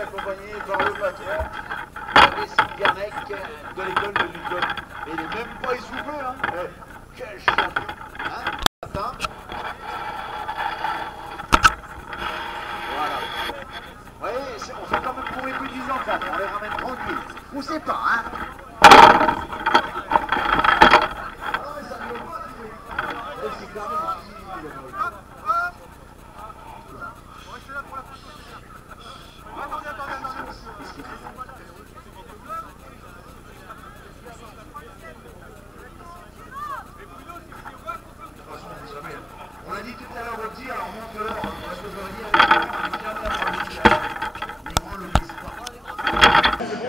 accompagné par le patron, Fabrice Garnec de l'école de Newton. Et il n'est même pas essoufflé, hein. Quel champion, hein. Attends. Voilà. Vous voyez, on fait quand même pour les petits enfants, on les ramène tranquilles. On sait pas, hein. On a dit tout à l'heure aussi, alors montre-leur, parce que je veux dire,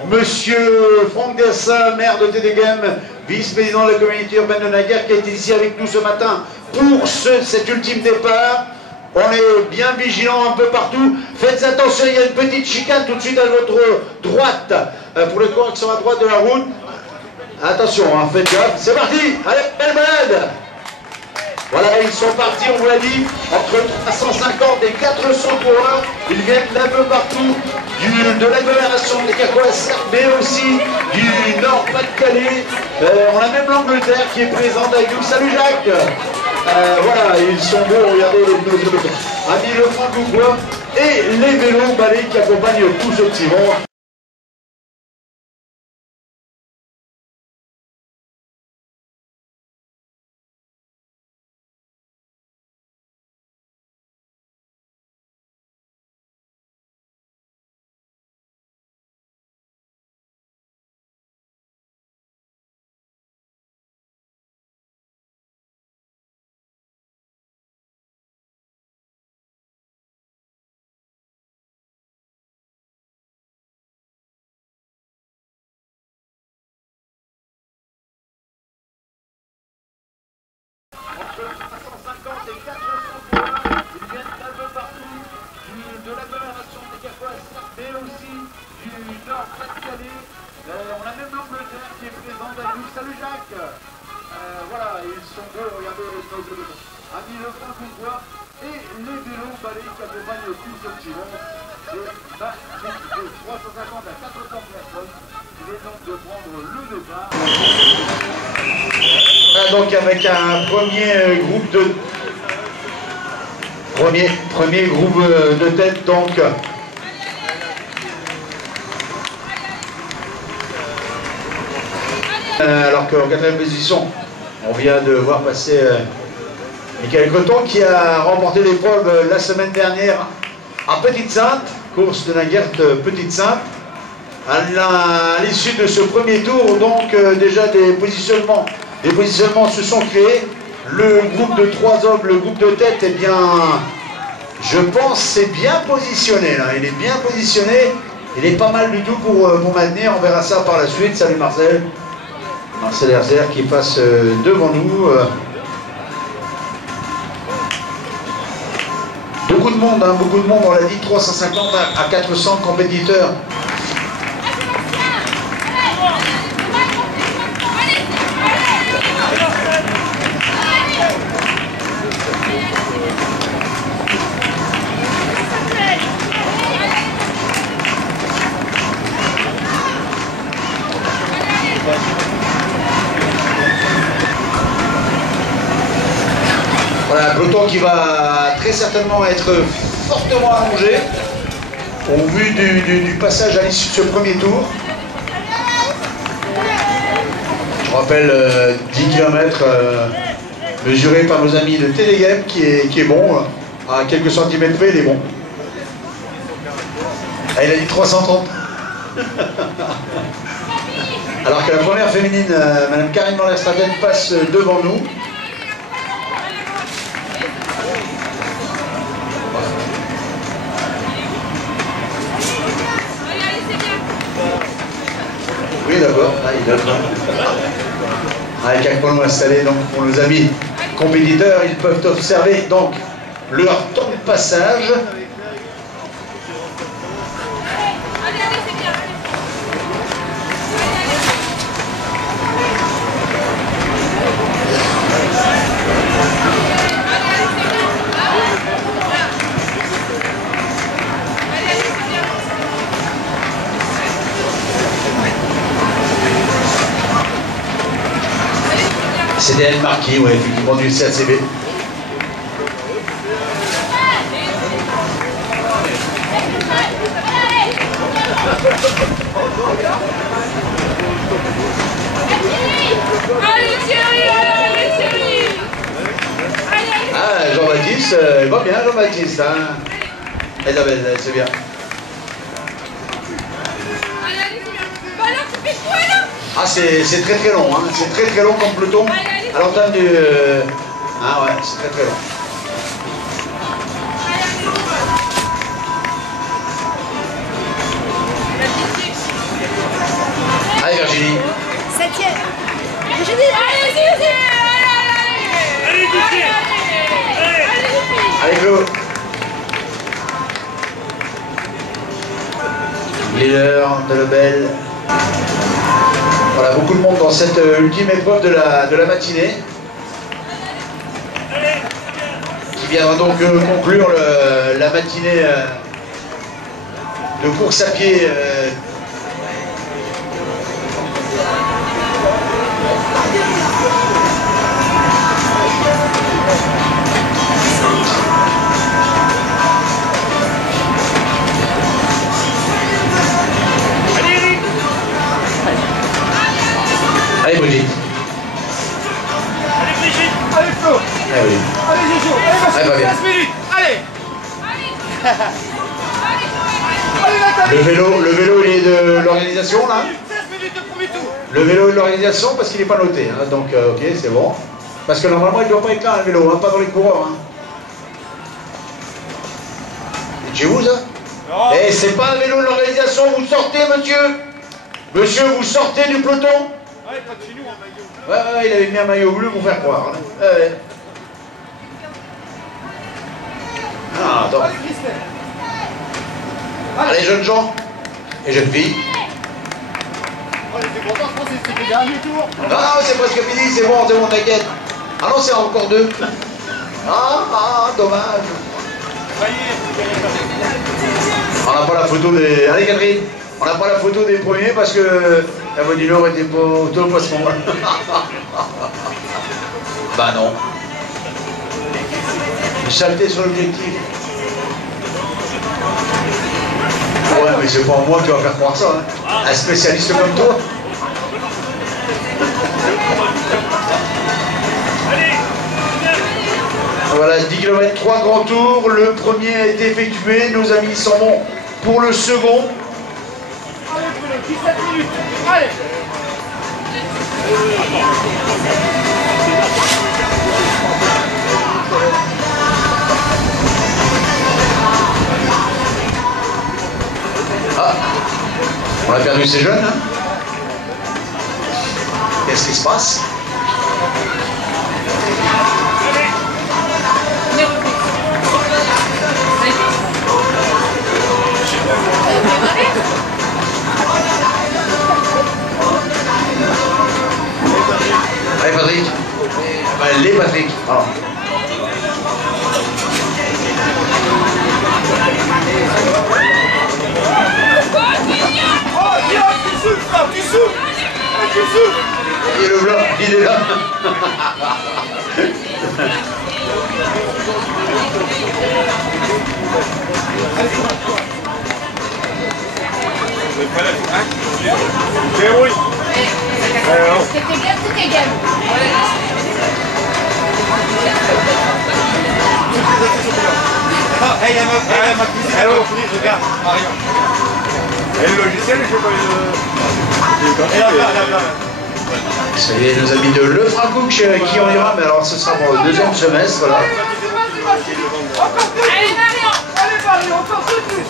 Monsieur Franck Gassin, maire de Tédéghem, vice-président de la communauté urbaine de Naguère, qui est ici avec nous ce matin pour cet ultime départ. On est bien vigilants un peu partout. Faites attention, il y a une petite chicane tout de suite à votre droite, pour les corrections à droite de la route. Attention, hein, faites gaffe. C'est parti. Allez, belle balade. Voilà, ils sont partis, on vous l'a dit, entre 350 et 400 coureurs. Ils viennent d'un peu partout, de l'agglomération des Carquois, mais aussi du Nord-Pas-de-Calais. On a même l'Angleterre qui est présente avec nous. Salut Jacques. Voilà, ils sont beaux, regardez nos amis le Franc-Gougois et les vélos balais qui accompagnent tout ce petit monde. Entre 350 et 400 coureurs, ils viennent d'un peu partout, de l'agglomération des Carquois, mais aussi du Nord-Pas-de-Calais. On a même l'Angleterre qui est présente avec nous. Salut Jacques. Voilà, ils sont beaux, regardez nos amis le Franc-Gougois et les vélos balais qui accompagnent tout ce petit monde. C'est magnifique, de 350 à 400 personnes qui viennent donc de prendre le départ. Donc avec un premier groupe de premier groupe de tête, donc alors qu'en quatrième position on vient de voir passer Michael Creton qui a remporté l'épreuve la semaine dernière à Petite-Sainte, course de Naguère Petite-Sainte. À l'issue de ce premier tour, donc déjà des positionnements se sont créés. Le groupe de 3 hommes, le groupe de tête, eh bien, je pense, c'est bien positionné là. Il est bien positionné. Il est pas mal du tout pour maintenir. On verra ça par la suite. Salut Marcel. Marcel Herzer qui passe devant nous. Beaucoup de monde, hein, beaucoup de monde. On l'a dit, 350 à 400 compétiteurs. Voilà, un peloton qui va très certainement être fortement allongé au vu du passage à l'issue de ce premier tour. Je rappelle 10 km mesurés par nos amis de Tédéghem qui est bon, à quelques centimètres près, il est bon. Ah, il a dit 330. Alors que la première féminine, Madame Karine Morler-Straten, passe devant nous. Oui, d'accord. Ah, il a avec un chrono installé donc pour nos amis compétiteurs, ils peuvent observer donc leur temps de passage. capitaine Marquis, ouais, effectivement, du CACB. Allez Thierry, allez Thierry. Ah, Jean-Baptiste, il va bien Jean-Baptiste, hein. Isabelle, c'est bien. Ah, c'est très très long, hein. C'est très très long comme peloton. À l'entame du... Ah ouais, c'est très très long. Allez Virginie. Septième. Virginie, allez, allez, Allez Flo. Leader de Lebel. Voilà, beaucoup de monde dans cette ultime épreuve de la matinée. Qui viendra donc conclure la matinée de course à pied. Allez Brigitte. Allez Brigitte. Allez Flo. Allez oui. Allez Jojo. Allez va bien. 15 minutes. Allez. Allez Nathalie. Le vélo il est de l'organisation là. 16 minutes de premier tour. Le vélo est de l'organisation parce qu'il n'est pas noté. Hein, donc ok, c'est bon. Parce que normalement il ne doit pas être là un vélo, hein, pas dans les coureurs. Hein. C'est chez vous ça? Non. Eh, c'est pas un vélo de l'organisation, vous sortez monsieur. Monsieur, vous sortez du peloton. Ouais, pas de chez nous en maillot. Ouais, il avait mis un maillot bleu pour faire croire. Hein. Ouais. Ah, attends. Allez Christelle. Allez, jeunes gens et jeunes filles. Oh, j'étais content, je pense que c'était le dernier tour. Ah, c'est presque fini, c'est bon, t'inquiète. Ah non, c'est encore deux. Ah, dommage. Ça y est. On n'a pas la photo des... Allez, Catherine. On n'a pas la photo des premiers parce que la voie du Nord était pas au top à ce moment-là. Bah non. Une saleté sur l'objectif. Ouais, mais c'est pas moi qui va faire croire ça. Hein. Un spécialiste comme toi. Voilà, 10 km, 3 grands tours. Le premier a été effectué. Nos amis s'en vont pour le second. Allez Bruno, 17 minutes. Allez. Ah, on a perdu ces jeunes. Hein. Qu'est-ce qui se passe? Allez Patrick. Les Patrick. Alors. Oh, tiens, tu souffles, là, tu souffles. Ah, tu souffles. Et le blanc, il est là. Verrouille. C'était bien, tout est game. Ah, il y a ma cuisine. Allô, regarde, Marion. Et le logiciel, je sais pas. Et là, Ça y est, nos amis de Le Fracouch qui en ira, mais alors ce sera pour le deuxième semestre là. Encore deux. Allez Marion. Allez Marion, encore deux tours.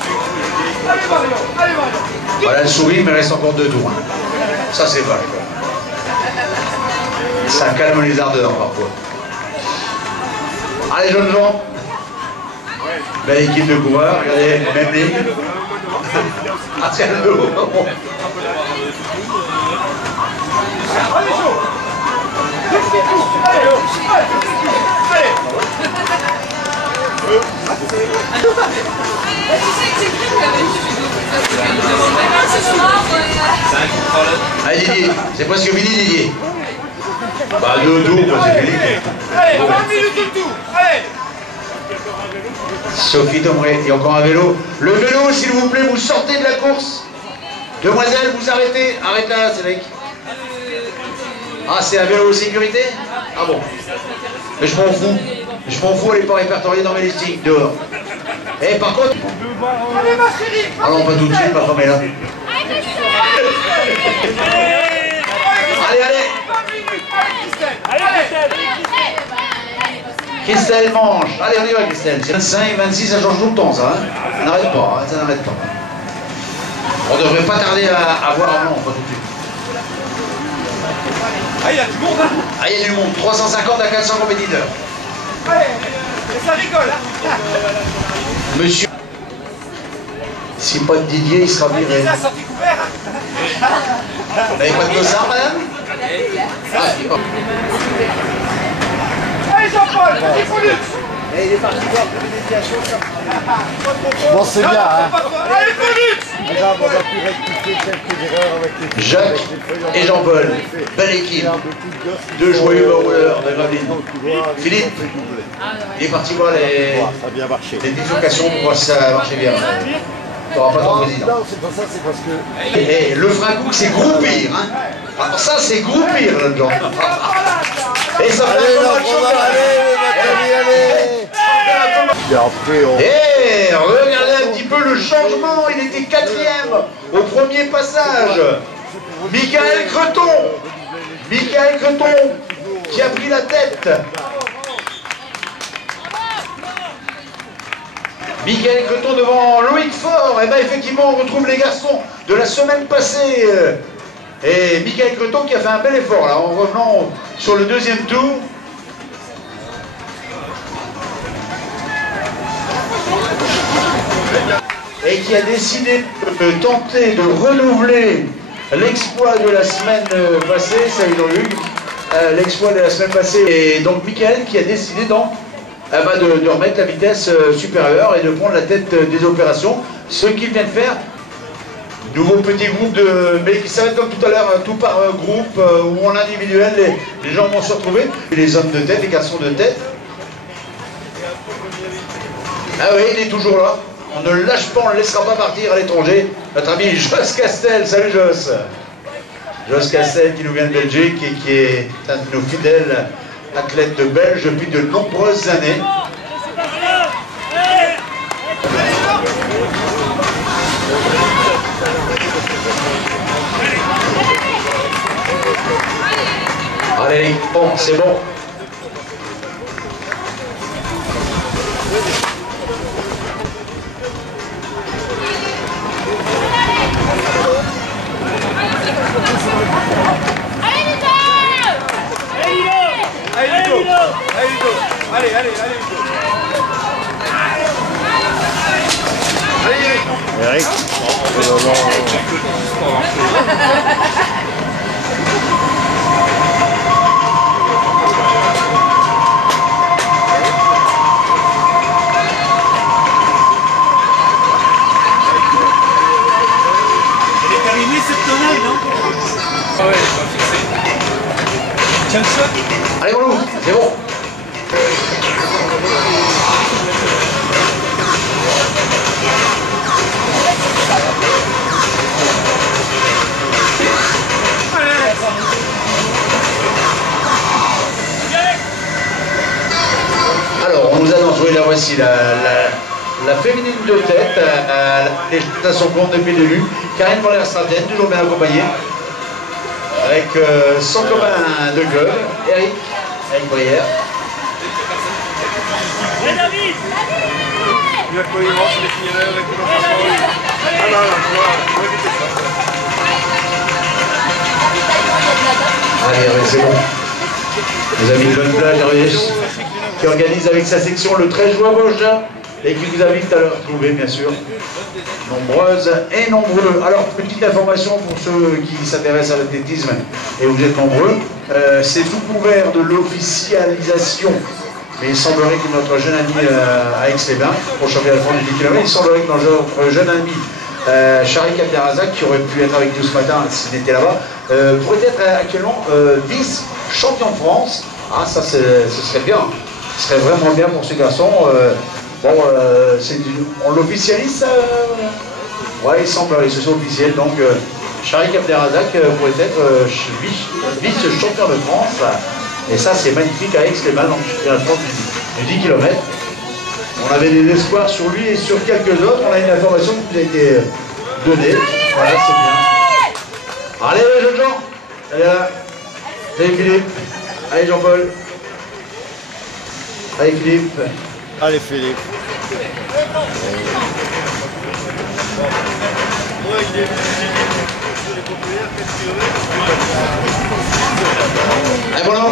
Allez Marion, allez Marion. Voilà, elle sourit, mais il reste encore 2 tours. Hein. Ça, c'est vache. Quoi. Ça calme les ardeurs parfois. Allez, jeunes gens. Belle équipe de coureurs, regardez, même ligne. Ah, c'est le dos. Allez, chaud. Petit tour. Allez, allez. Tu sais que c'est cool quand même, ce soir. Allez, Didier, c'est presque fini, Didier. Bah, 2 tours, c'est fini. Allez, 20 minutes de tout. Allez. Sophie Tomré, il y a encore un vélo. Le vélo, s'il vous plaît, vous sortez de la course. Demoiselle, vous arrêtez. Arrête là, Cédric. Ah, c'est un vélo de sécurité? Ah bon. Mais je m'en fous. Je m'en fous, elle n'est pas répertoriée dans mes listings. Dehors. Et par contre... Allez, ma chérie. Alors, pas tout de suite, ma femme est là. Allez, allez. Christelle mange. Allez, on y va, Christelle. 25, 26, ça change tout le temps, ça. Hein, ça n'arrête pas, hein, ça n'arrête pas. On ne devrait pas tarder à voir. Non, pas tout de suite. Ah, il y a du monde, hein. Ah, il y a du monde. 350 à 400 compétiteurs. Allez, et ça rigole, hein. Monsieur. Si pas de Didier, il sera viré. Ça, sorti couvert, hein. Vous n'avez pas de dossard, madame? Ah, oh. Allez, Jean-Paul, petit Pollux. Et il est parti voir pour les médiations. Bon, c'est bien, hein. Allez, Pollux. Déjà, on a pu rectifier quelques erreurs avec les... Jacques et Jean-Paul, belle équipe. Deux joyeux rouleurs de Gravelines. Philippe, il est parti voir les dislocations pour voir si ça marchait bien. Tu n'auras pas ton président. Non, c'est pas ça, c'est parce que... Et le Francouc, c'est groupir. Hein. Alors ça, c'est groupir, là-dedans. Et ça fait Allez, un là, match on va aller, allez. Et après, on... Et regardez un petit peu le changement. Il était 4e au premier passage. Michael Creton. Michael Creton qui a pris la tête. Michael Creton devant Loïc Faure. Et bien effectivement, on retrouve les garçons de la semaine passée. Et Michael Creton qui a fait un bel effort là, en revenant sur le deuxième tour. Et qui a décidé de tenter de renouveler l'exploit de la semaine passée. Salut Jean-Luc. L'exploit de la semaine passée. Et donc Michael qui a décidé donc de remettre la vitesse supérieure et de prendre la tête des opérations. Ce qu'il vient de faire. Nouveau petit groupe mais ça va être comme tout à l'heure, tout par groupe ou en individuel, les gens vont se retrouver. Les hommes de tête, les garçons de tête. Ah oui, il est toujours là. On ne le lâche pas, on ne le laissera pas partir à l'étranger. Notre ami Jos Castel, salut Jos. Jos Castel qui nous vient de Belgique et qui est un de nos fidèles athlètes belges depuis de nombreuses années. Allez, bon, c'est bon. Allez, Eric. Elle est arrivée cette tonale, non? Ah ouais, pas fixé. Tiens le choc. Allez, bon, c'est bon. Alors, on nous annonce, oui, là voici la féminine de tête, à son compte depuis le début. Karine Moller-Sartène, toujours bien accompagnée, avec son copain de club, Eric Brière. Il va quoi, il va se définir avec le Ah non, non, Allez, c'est bon. Nos amis de Bonne Plage, qui organise avec sa section le 13 juin prochain et qui vous invite à le retrouver, bien sûr. Nombreuses et nombreux. Alors, petite information pour ceux qui s'intéressent à l'athlétisme, et vous êtes nombreux, c'est tout couvert de l'officialisation. Mais il semblerait que notre jeune ami à Aix-les-Bains, pour championnat de France du 10 km, il semblerait que notre jeune ami Charik Abderrazak, qui aurait pu être avec nous ce matin s'il était là-bas, pourrait être actuellement vice-champion de France. Ah, ça, ce serait bien. Ce serait vraiment bien pour ce garçon. On l'officialise. Ouais, il semble, c'est officiel. Donc, Charik Abderrazak pourrait être vice-champion de France. Et ça, c'est magnifique à Aix-les-Bains, donc championnat de France du 10 km. On avait des espoirs sur lui et sur quelques autres. On a une information qui nous a été donnée. Voilà, c'est bien. Allez, les jeunes gens. Allez là. Allez, Philippe. Allez, Jean-Paul. Allez, Philippe. Allez, Philippe. Allez, Bruno.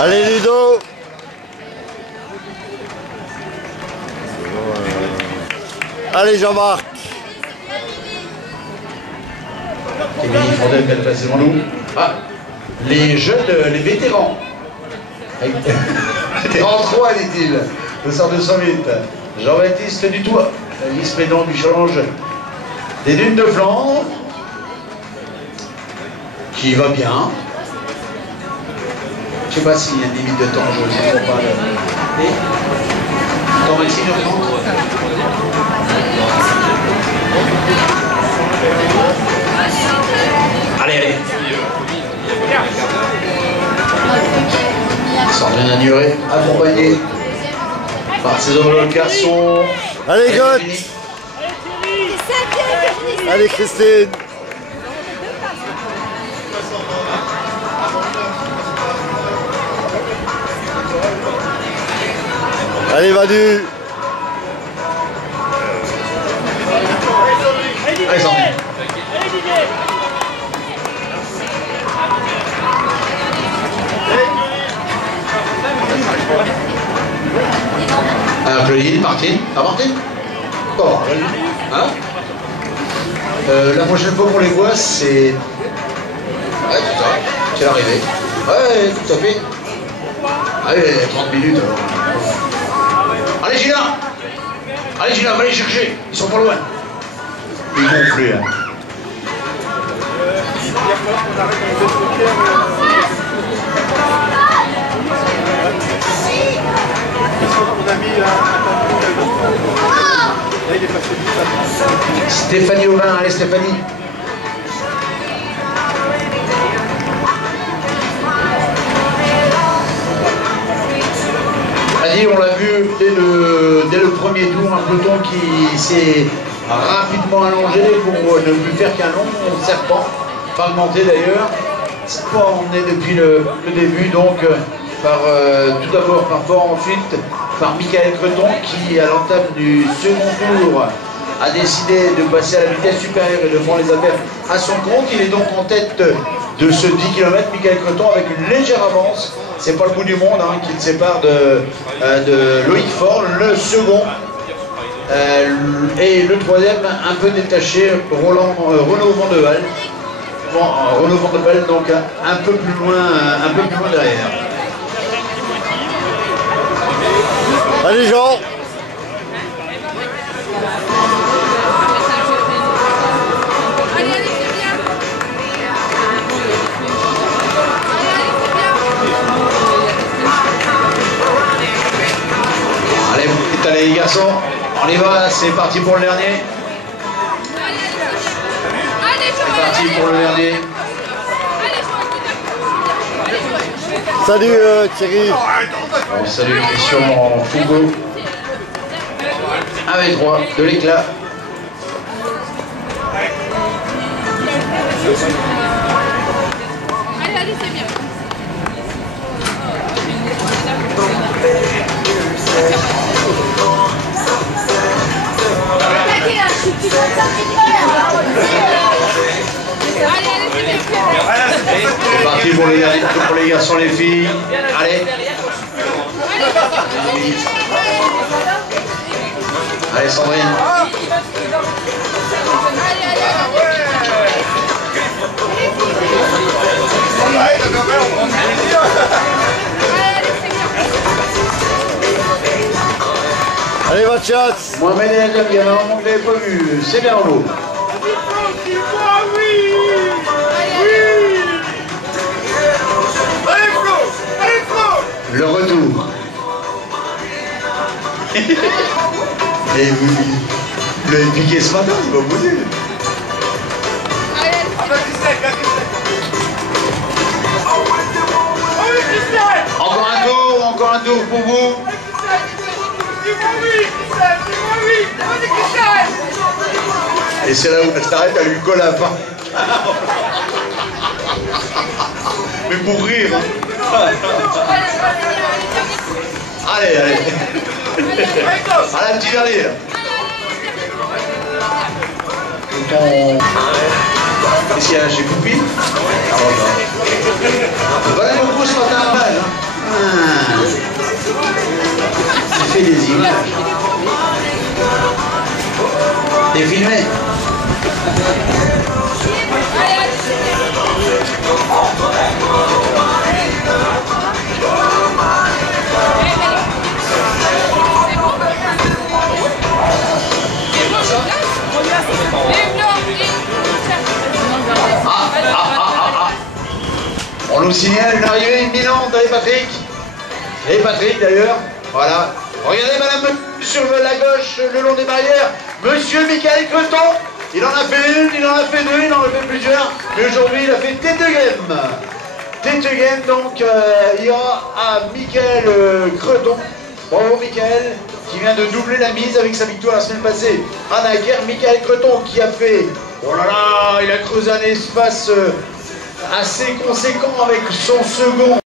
Allez, Ludo. Allez, Jean-Marc. Émilie Fondel qui a passé devant nous. Ah, les jeunes, les vétérans. Vétérans 3, dit-il. Le 208. Jean-Baptiste Dutoit, vice-président du challenge des Dunes de Flandre, qui va bien. Je ne sais pas s'il y a une limite de temps, je ne sais pas. Temps maximum de 30. Allez, allez. Sandrine Agnuret, accompagné par ses homologues garçons. Allez, Goth. Allez, Christine. Allez, Manu. Allez, Sandrine. Applaudis, Martine. Ah, Martine. Oh, hein, la prochaine fois qu'on les voit, c'est... Ouais, c'est ça. C'est l'arrivée. Ouais, tout à fait. Allez, 30 minutes. Allez, Gina. Allez, Gina, va les chercher. Ils sont pas loin. Ils gonflent, hein. Stéphanie Aubin, allez Stéphanie. Allez, on l'a vu dès le premier tour, un peloton qui s'est rapidement allongé pour ne plus faire qu'un long serpent, fragmenté d'ailleurs. On est depuis le début, donc tout d'abord par Fort, ensuite par Michael Creton qui, à l'entame du second tour, a décidé de passer à la vitesse supérieure et de prendre les affaires à son compte. Il est donc en tête de ce 10 km, Michael Creton, avec une légère avance. C'est pas le bout du monde hein, qui le sépare de Loïc Faure, le second. Et le troisième, un peu détaché, Renaud Vandeval. Renaud Vandeval, donc un peu plus loin derrière. Allez, Jean. Allez les garçons, on y va, c'est parti pour le dernier. C'est parti pour le dernier. Salut Thierry. Bon, salut Christian Foucault. 1v3 de l'éclat. Allez, allez, c'est bien. C'est parti pour les garçons, les filles. Allez. Allez Sandrine. ouais, ça permet, on prend du plaisir. Allez, votre chasse. Mohamed El Adjami, il y a un moment que je l'avais pas vu. C'est bien en haut. Oui. Oui. Allez, Flo. Allez, Flo. Le retour. Et vous l'avez piqué ce matin, c'est pas possible. Ah bah, Christelle, là, Christelle. Oh oui, Christelle. Encore un tour pour vous. Dis-moi oui, Christelle, dis-moi oui. Vas-y, Christelle. Et c'est là où elle s'arrête, elle lui colle à la fin. Mais pour rire. Hein. Allez, allez. À la petite dernière. Qu'est-ce qu'il y a chez Poupine? Voilà beaucoup ce matin à balle. Ça fait des images. T'es filmé? On nous signale une arrivée imminente. Allez Patrick. Et Patrick d'ailleurs. Voilà. Regardez madame sur la gauche, le long des barrières. Monsieur Michael Creton. Il en a fait une, il en a fait deux, il en a fait plusieurs. Mais aujourd'hui il a fait tête de game. Tête de game donc il y aura à Michael Creton. Bravo Michael, qui vient de doubler la mise avec sa victoire la semaine passée à Naguère. Michael Creton qui a fait, oh là là, il a creusé un espace assez conséquent avec son second